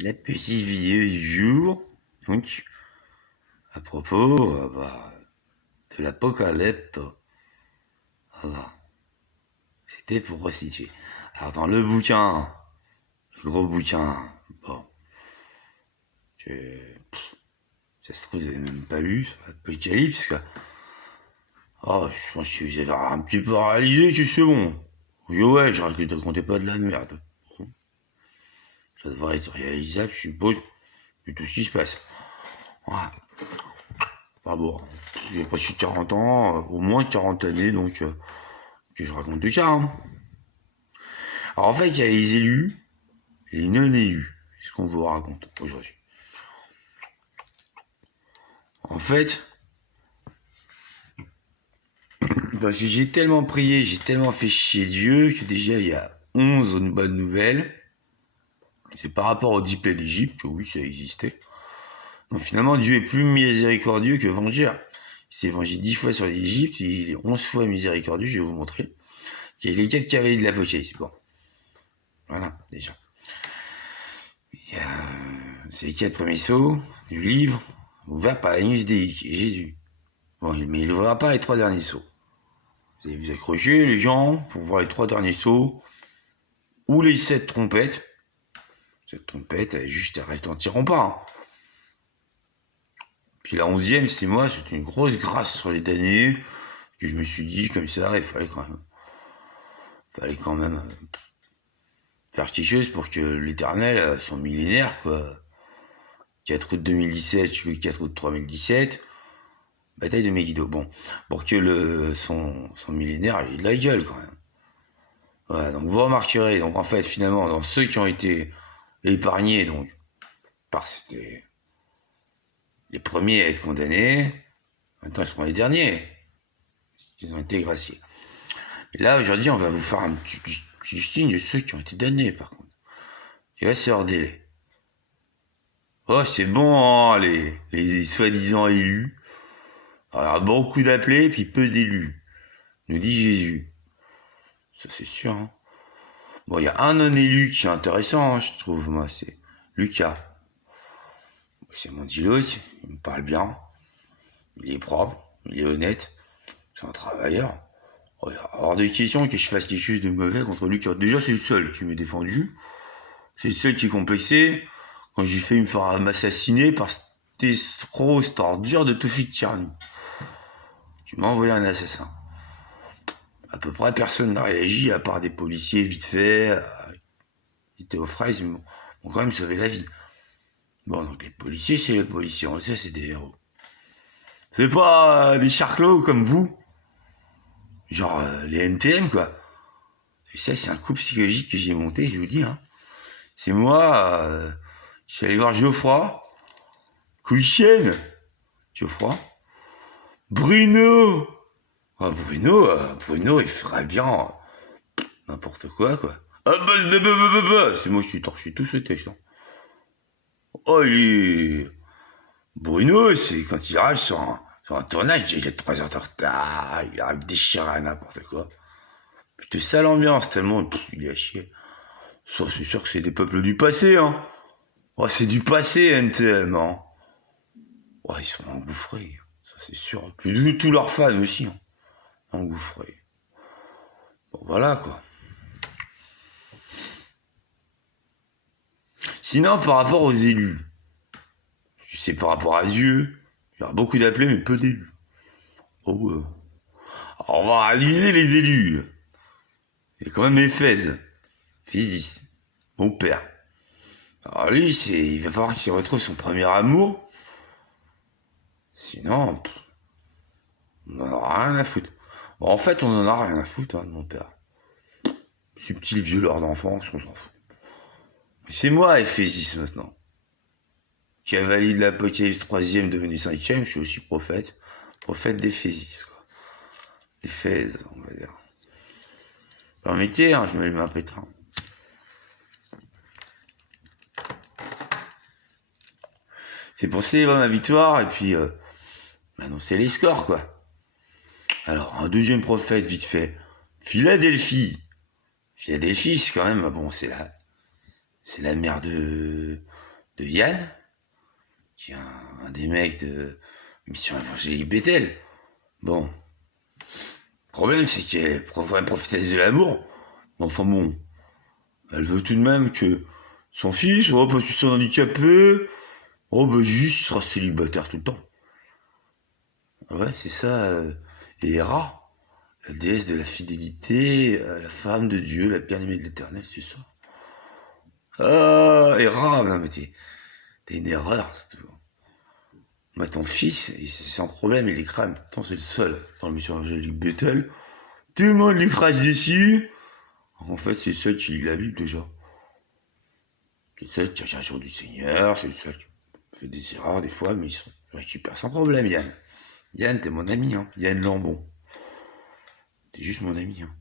La petite vidéo du jour, donc, à propos de l'apocalypse. Voilà. C'était pour restituer. Alors, dans le bouquin, le gros bouquin, bon, ça se trouve, vous avez même pas lu, c'est Apocalypse, quoi. Oh, je pense que vous avez un petit peu réalisé que c'est bon. Oui, ouais, je racontais pas de la merde. Ça devrait être réalisable, je suppose, vu tout ce qui se passe. Voilà. Enfin bon, j'ai presque 40 ans, au moins 40 années, donc que je raconte tout ça. Hein. Alors en fait, il y a les élus et les non-élus. C'est ce qu'on vous raconte aujourd'hui. En fait, parce que j'ai tellement prié, j'ai tellement fait chier Dieu que déjà il y a 11 bonnes nouvelles. C'est par rapport au diplôme d'Égypte, que oui, ça existait. Donc finalement, Dieu est plus miséricordieux que vengeur. Il s'est vengé 10 fois sur l'Égypte, il est 11 fois miséricordieux, je vais vous montrer. Il y a les 4 cavaliers de l'Apocalypse. Bon, voilà, déjà. C'est les 4 premiers sceaux du livre, ouvert par la news déique et Jésus. Bon, mais il n'ouvrira pas les 3 derniers sceaux. Vous allez vous accrocher, les gens, pour voir les 3 derniers sceaux, ou les 7 trompettes. Cette trompette, elle retentiront pas. Hein. Puis la 11e, c'est moi, c'est une grosse grâce sur les damnés, que je me suis dit, comme ça, il fallait quand même faire quelque chose pour que l'Éternel, son millénaire, quoi, 4 août 2017 jusqu'au 4 août 3017, bataille de Megiddo. Bon, pour que son millénaire il ait de la gueule quand même. Voilà, donc vous remarquerez, donc en fait, finalement, dans ceux qui ont été épargnés, donc, c'était les premiers à être condamnés, maintenant ils seront les derniers. Ils ont été graciés. Et là, aujourd'hui, on va vous faire un petit signe de ceux qui ont été damnés, par contre. Et là, c'est hors délai. Oh, c'est bon, hein, les soi-disant élus. Alors, beaucoup d'appelés, puis peu d'élus, nous dit Jésus. Ça, c'est sûr. Hein. Bon, il y a un non-élu qui est intéressant, hein, je trouve, moi, c'est Lucas. C'est mon dilos, il me parle bien. Il est propre, il est honnête. C'est un travailleur. Oh, il y a hors de question que je fasse quelque chose de mauvais contre Lucas. Déjà, c'est le seul qui m'est défendu. C'est le seul qui est complexé. Quand j'ai failli me faire m'assassiner par cette grosse ordure de Tofik Tchernou. Tu m'as envoyé un assassin. À peu près personne n'a réagi, à part des policiers vite fait, qui étaient aux fraises, mais m'ont quand même sauvé la vie. Bon, donc les policiers, c'est les policiers, on le sait, c'est des héros. C'est pas des charclos comme vous, genre les NTM, quoi. Et ça, c'est un coup psychologique que j'ai monté, je vous dis. Hein. C'est moi, je suis allé voir Geoffroy, Couichienne, Geoffroy, Bruno. Ah, Bruno, il ferait bien n'importe quoi. Ah c'est moi qui suis torché tout ce texte. Hein. Oh, Bruno, c'est quand il arrive sur un tournage, il est 3 heures de retard, il arrive déchiré à n'importe quoi. Putain, sale ambiance, tellement il est à chier. Ça, c'est sûr que c'est des peuples du passé, hein. Oh, c'est du passé, NTM, hein. Oh, ils sont engouffrés, ça c'est sûr. Puis tous leurs fans aussi, hein. Engouffrés. Bon, voilà, quoi. Sinon, par rapport aux élus, c'est par rapport à Dieu, il y aura beaucoup d'appelés, mais peu d'élus. Oh, alors, on va analyser les élus. Il y a quand même Éphèse, Physis, mon père. Alors lui, il va falloir qu'il retrouve son premier amour. Sinon, on n'en aura rien à foutre. Bon, en fait, on en a rien à foutre, hein, de mon père. Subtil violeur d'enfance, on s'en fout. C'est moi, Éphésis, maintenant. Qui a validé l'Apocalypse 3e, devenu 5e, je suis aussi prophète. Prophète d'Éphésis, quoi. Éphèse, on va dire. Permettez, hein, je me mets un pétrin. C'est pour célébrer ma victoire et puis annoncer les scores, quoi. Alors, un deuxième prophète, vite fait. Philadelphie, c'est quand même, bon, c'est la mère de de Yann, qui est un des mecs de Mission Évangélique Bethel. Bon. Le problème, c'est qu'elle est prophétesse de l'amour. Enfin bon, elle veut tout de même que son fils, parce qu'il soit handicapé, juste, il sera célibataire tout le temps. Ouais, c'est ça. Et Héra, la déesse de la fidélité, la femme de Dieu, la bien-aimée de l'Éternel, c'est ça. Ah, Héra, non mais t'as une erreur, c'est tout. Moi, ton fils, c'est sans problème, il est crème. Attends, c'est le seul dans le Mission Évangélique Bethel. Tout le monde lui crache dessus. En fait, c'est le seul qui lit la Bible déjà. C'est le seul qui regarde le jour du Seigneur, c'est le seul qui fait des erreurs des fois, mais il se récupère sans problème, Yann. Yann, t'es mon ami, hein. Yann Lambon. T'es juste mon ami, hein.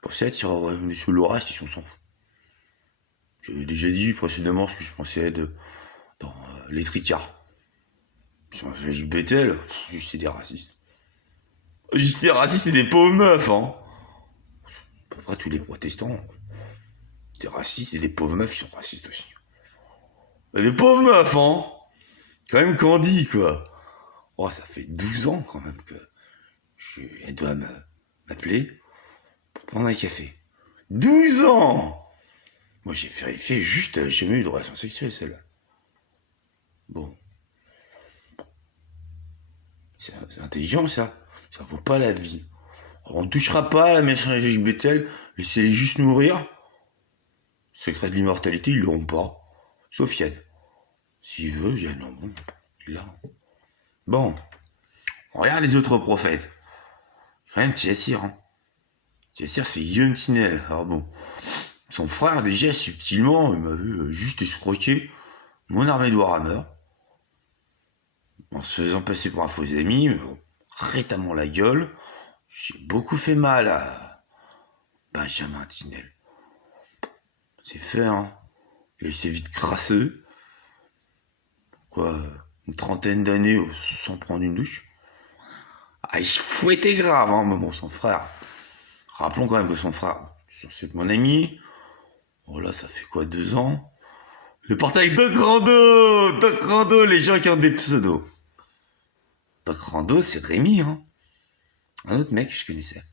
Pour ça, tu iras sur l'orage, si on s'en fout. J'avais déjà dit précédemment ce que je pensais dans les tricards. Sur Bethel, juste c'est des racistes. Juste des racistes, c'est des pauvres meufs, hein. À peu près tous les protestants, des racistes et des pauvres meufs, ils sont racistes aussi. Des pauvres meufs, hein. Quand même Candy, quoi. Oh, ça fait 12 ans quand même que elle doit m'appeler pour prendre un café. 12 ans. Moi, j'ai vérifié juste, elle n'a jamais eu de relation sexuelle, celle-là. Bon. C'est intelligent, ça. Ça vaut pas la vie. Alors, on ne touchera pas à la Mission Évangélique Bethel, laissez-les juste mourir. Secret de l'immortalité, ils l'auront pas. Sauf Yann. S'il veut, Yann, non, bon, il l'a. Bon. On regarde les autres prophètes. Quand même, Tiassir, hein. Tiassir, c'est Guillaume Tinel. Alors bon. Son frère, déjà, subtilement, il m'avait juste escroqué mon armée de Warhammer. En se faisant passer pour un faux ami, rétamment la gueule. J'ai beaucoup fait mal à Benjamin Tinel. C'est fait, hein. Il s'est vite crasseux. Quoi, une trentaine d'années sans prendre une douche. Ah, il fouettait grave, hein, mais bon, son frère. Rappelons quand même que son frère, c'est mon ami. Oh là, ça fait quoi, 2 ans? Le portail Doc Rando, les gens qui ont des pseudos. Doc Rando, c'est Rémi, hein. Un autre mec que je connaissais.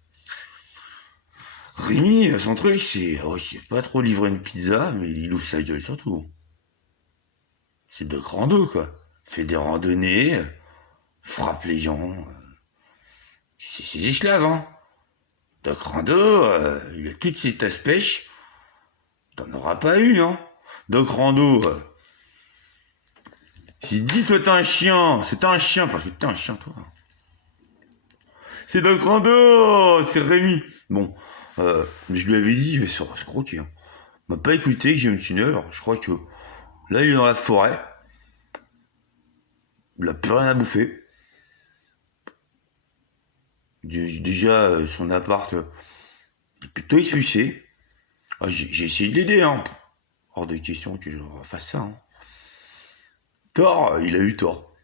Rémi, son truc, c'est... Oh, il sait pas trop livrer une pizza, mais il ouvre sa gueule surtout. C'est Doc Rando, quoi. Fait des randonnées, frappe les gens. C'est des esclaves, hein. Doc Rando, il a toutes ses tasses pêche. T'en auras pas eu, hein. Doc Rando, j'ai dit, toi, t'es un chien. C'est un chien, parce que t'es un chien, toi. C'est Doc Rando, c'est Rémi. Bon, je lui avais dit, il va se croquer. Hein. Il m'a pas écouté, que j'ai une tunnel. Alors, je crois que là, il est dans la forêt. Il a plus rien à bouffer. Déjà, son appart est plutôt expulsé. Ah, j'ai essayé de l'aider, hein. Hors de question que je fasse ça. Hein. Tort, il a eu tort.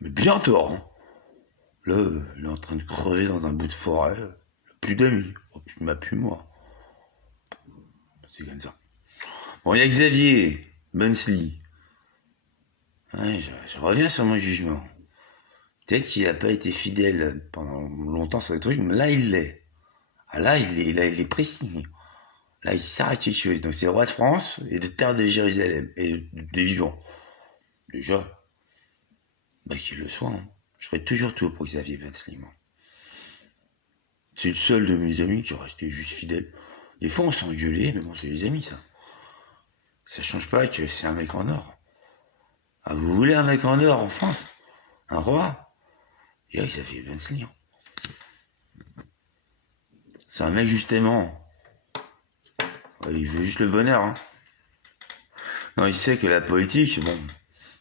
Mais bien tort, hein. Là, il est en train de crever dans un bout de forêt. Plus d'amis. Oh, il m'a plus moi. C'est comme ça. Bon, il y a Xavier Bunsley. Ouais, je reviens sur mon jugement. Peut-être qu'il n'a pas été fidèle pendant longtemps sur les trucs, mais là, il l'est. Ah, là, il est précis. Là, il sert à quelque chose. Donc, c'est le roi de France et de terre de Jérusalem et des vivants. Déjà, qu'il le soit. Hein. Je ferai toujours tout pour Xavier Bunsley. C'est le seul de mes amis qui est resté juste fidèle. Des fois, on s'engueulait, mais bon, c'est des amis, ça. Ça change pas que c'est un mec en or. Ah, vous voulez un mec en or en France? Un roi? Et là, Xavier Bunsley. Hein. C'est un mec, justement. Il veut juste le bonheur. Hein. Non, il sait que la politique, bon,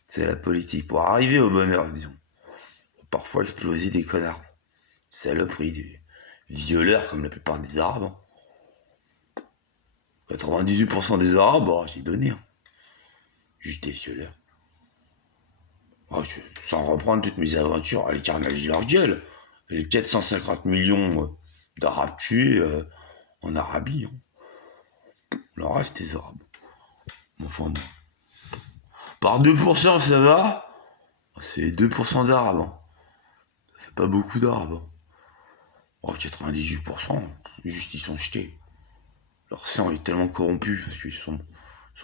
c'est la politique. Pour arriver au bonheur, disons. Parfois exploser des connards. Saloperies, des violeurs comme la plupart des Arabes. Hein. 98% des Arabes, j'ai donné. Hein. Juste des violeurs. Oh, sans reprendre toutes mes aventures à les carnages de leur gueule. Les 450 millions d'Arabes tués en Arabie. Hein. Le reste des Arabes. Enfin bon. Par 2%, ça va. C'est 2% d'arabe. Hein. Ça fait pas beaucoup d'arabe. Oh, 98%, juste ils sont jetés. Leur sang est tellement corrompu parce qu'ils sont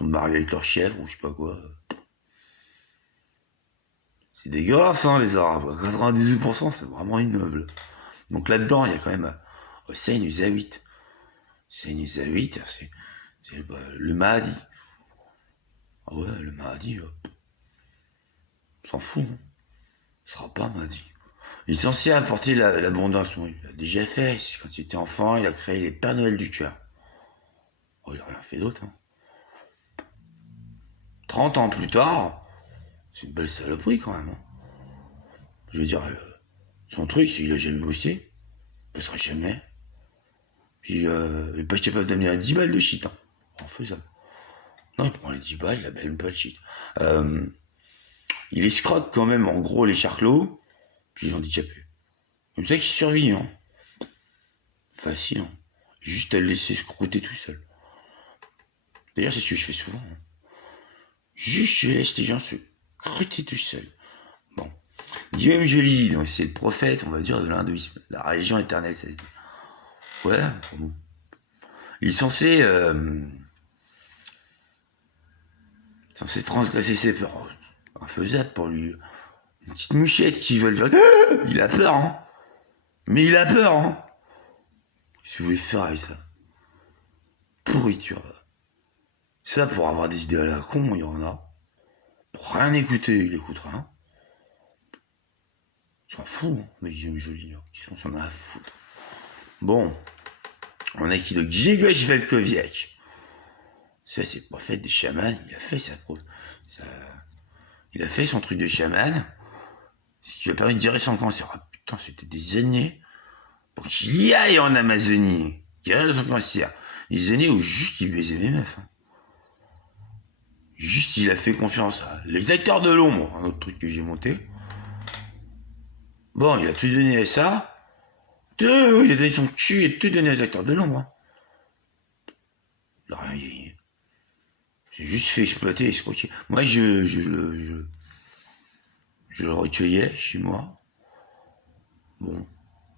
mariés avec leur chèvre ou je sais pas quoi. C'est dégueulasse, hein, les Arabes. 98%, c'est vraiment ignoble. Donc là-dedans, il y a quand même Hossein Uzaït. Hossein Uzaït, c'est le Mahdi. Ah ouais, le Mahdi, on s'en fout. Hein. Il sera pas Mahdi. Il est censé apporter l'abondance. Bon, il l'a déjà fait. Quand il était enfant, il a créé les Pères Noël du cœur. Oh, il a rien fait d'autre. Hein. 30 ans plus tard, c'est une belle saloperie quand même. Hein. Je veux dire, son truc, s'il a jamais bossé, il ne sera jamais. Puis il n'est pas capable d'amener à 10 balles de shit. Hein. En faisant. Non, il prend les 10 balles, il n'a même pas le shit. Il escroque quand même, en gros, les charclos, puis les handicapés. Comme ça qu'il survit. Hein. Facile. Hein. Juste à le laisser scrouter tout seul. D'ailleurs, c'est ce que je fais souvent. Hein. Juste, je laisse les gens se scruter tout seul. Bon. Guillaume Joly, donc c'est le prophète, on va dire, de l'hindouisme. La religion éternelle, ça se dit. Ouais, bon. Il est censé transgresser ses peurs. Infaisable pour lui. Une petite mouchette qui veut le faire. Il a peur, hein. Mais il a peur, hein. Si vous voulez faire avec ça. Pourriture. Ça, pour avoir des idées à la con, il y en a. Pour rien écouter, il écoutera. Hein. Il s'en fout, hein, mais Guillaume Joly. Hein. Qui s'en a à foutre. Bon. On a qui le Grzegorz Welkowiak. Ça, c'est le prophète des chamans. Il a fait il a fait son truc de chaman. Ce qui lui a permis de gérer son cancer. Ah putain, c'était des années pour qu'il y aille en Amazonie. Guérir son cancer. Des années où juste il baisait mes meufs. Hein. Juste il a fait confiance à les acteurs de l'ombre. Un autre truc que j'ai monté. Bon, il a tout donné à ça. Il a donné son cul et tout donné aux acteurs de l'ombre. Hein. Il a rien gagné. J'ai juste fait exploiter et escroquer. Moi, je le recueillais chez moi. Bon,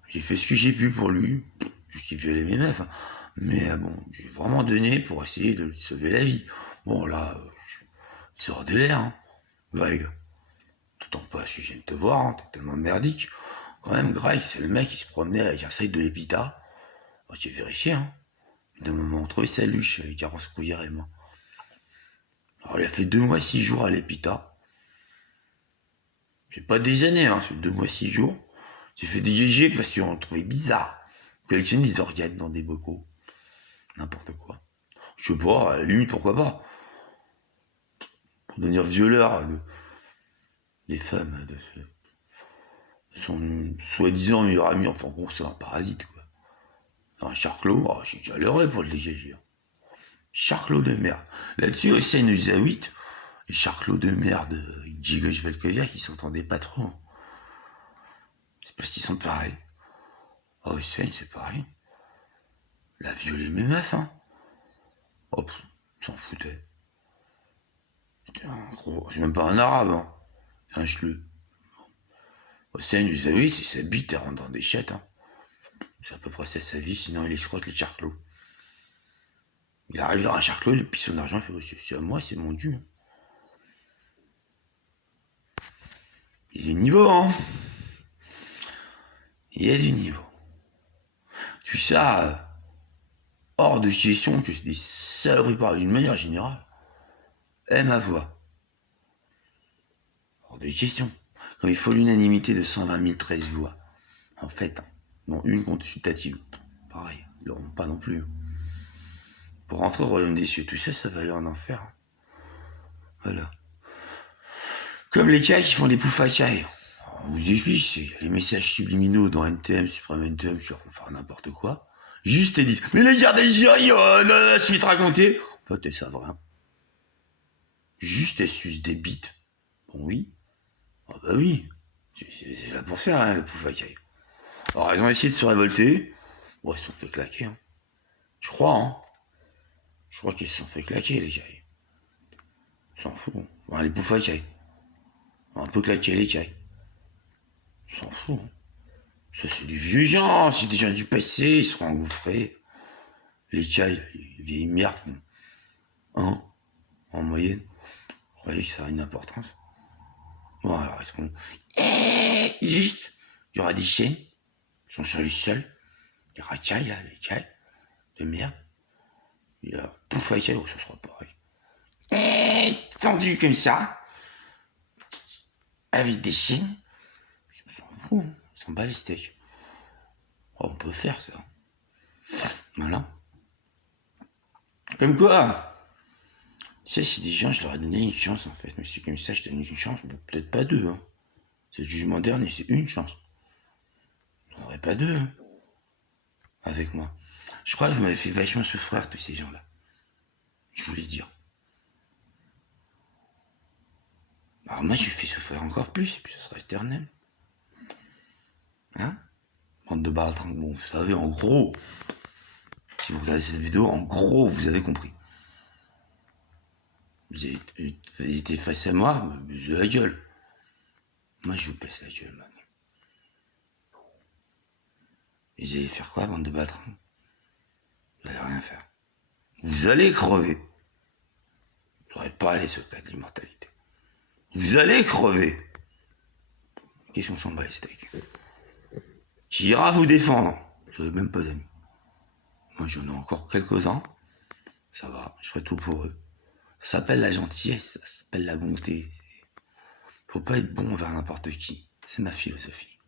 j'ai fait ce que j'ai pu pour lui. Juste il violait mes meufs. Hein. Mais bon, j'ai vraiment donné pour essayer de lui sauver la vie. Bon, là, c'est hors de l'air. Hein. Greg, t'entends pas ce que je viens de te voir. Hein. T'es tellement merdique. Quand même, Greg, c'est le mec qui se promenait avec un sac de l'épita. J'ai vérifié. Hein. D'un moment, on trouvait sa luche avec Garance Couillère et moi. Alors, il a fait 2 mois, 6 jours à l'épita. C'est pas des années, hein, c'est 2 mois, 6 jours. J'ai fait des GG parce qu'on le trouvait bizarre. Collectionner des organes dans des bocaux. N'importe quoi. Je sais pas, à la limite, pourquoi pas. Pour devenir violeur des femmes de son soi-disant meilleur ami. Enfin, en gros, c'est un parasite, quoi. Un charclos, oh, j'ai déjà l'heureux pour le dégager. Hein. Charclos de merde. Là-dessus, Hossein Uzaït, les charclos de merde, Grzegorz Welkowiak, ils s'entendaient pas trop. Hein. C'est parce qu'ils sont pareils. Oh, Hossein, c'est pareil. Il a violé mes meufs, hein. Oh, s'en foutait. C'était un gros. C'est même pas un arabe, hein. C'est un chleu. Hossein Uzaït, c'est sa bite, elle rentre dans des chiottes, hein. C'est à peu près ça sa vie, sinon il escroque les charclos. Il arrive vers un charclos, il pisse son argent, il fait c'est à moi, c'est mon dû. Hein. Il y a du niveau, hein. Il y a du niveau. Tu sais ça, hors de question que c'est des saloperies par d'une manière générale. Aime ma voix. Hors de question. Comme il faut l'unanimité de 120 013 voix. En fait, hein, dont une consultative. Pareil, ils l'auront pas non plus. Pour rentrer au royaume des cieux, tout ça, ça va aller en enfer. Hein. Voilà. Comme les cas qui font des poufs à caille. On vous explique, il y a les messages subliminaux dans NTM, Suprême NTM, je leur font faire n'importe quoi. Juste ils disent, mais les gars des chéris, je vais te raconter. En fait, elles savent rien. Juste elles sucent des bites. Bon oui. Ah bah oui. C'est là pour ça, hein, le pouf à caille. Alors elles ont essayé de se révolter. Bon, elles se sont fait claquer. Hein. Je crois, hein. Je crois qu'ils se sont fait claquer, les gars. Ils s'en foutent. On va aller bouffer la caille. On va un peu claquer les cailles. On s'en fout. Hein. Ça, c'est du vieux gens. C'est des gens du passé, ils seront engouffrés. Les cailles, les vieilles merdes. Hein, en moyenne. Vous voyez que ça a une importance. Bon, alors, est-ce qu'on... Juste, il y aura des chiennes. Ils sont sur les sols. Les racailles, là, les cailles. De merde. Et là, pouf, la caille, ça sera pareil. Tendu comme ça. Avec des chiennes. On s'en fout, hein. On s'en bat les steaks. Oh, on peut faire ça. Voilà. Comme quoi, tu sais, si des gens, je leur ai donné une chance en fait. Mais c'est comme ça, je donne une chance, bon, peut-être pas deux. Hein. C'est le jugement dernier, c'est une chance. J'en aurais pas deux. Hein, avec moi. Je crois que vous m'avez fait vachement souffrir, tous ces gens-là. Je voulais dire. Alors moi, je fais souffrir encore plus, puis ce sera éternel. Hein? Bande de baratin. Bon, vous savez, en gros, si vous regardez cette vidéo, en gros, vous avez compris. Vous étiez face à moi, vous avez la gueule. Moi, je vous passe la gueule, man. Et vous allez faire quoi, bande de baratin? Vous allez rien faire. Vous allez crever. Vous n'aurez pas les secrets de l'immortalité. Vous allez crever. Qu'est-ce qu'on s'en bat les steaks? Qui ira vous défendre? Vous n'avez même pas d'amis. Moi, j'en ai encore quelques-uns. Ça va, je ferai tout pour eux. Ça s'appelle la gentillesse, ça s'appelle la bonté. Faut pas être bon envers n'importe qui. C'est ma philosophie.